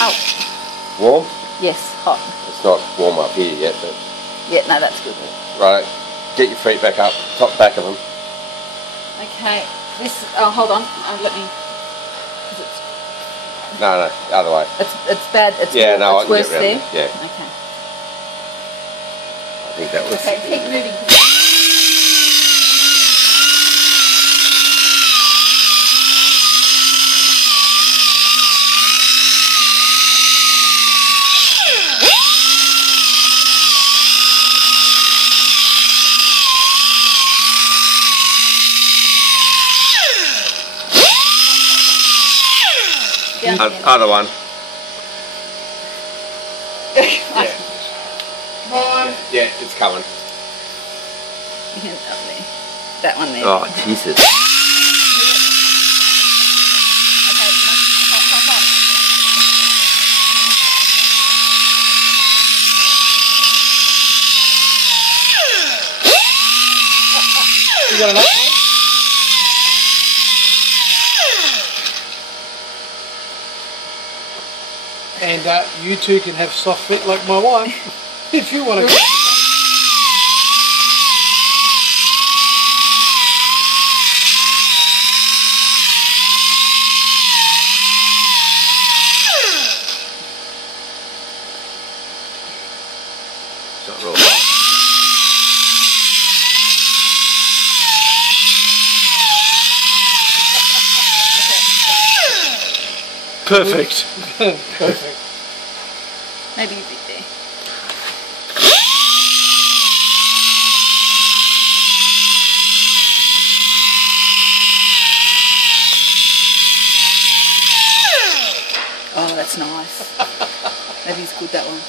Oh. Warm? Yes, hot. It's not warm up here yet, but... Yeah, no, that's good. Right, get your feet back up, top back of them. Okay, this, oh, hold on, let me... No, the other way. It's bad, it's, yeah, more, no, it's worse I can get there? around there. Yeah. Okay. I think that was... Okay, keep moving. Other one. Yeah. Yeah, it's coming. Yeah, up there. That one there. Oh, Jesus. Okay, hot. You got enough? And you two can have soft feet like my wife, if you want to. It's not real. Perfect. Perfect. Maybe a bit there. Oh, that's nice. That is good, that one.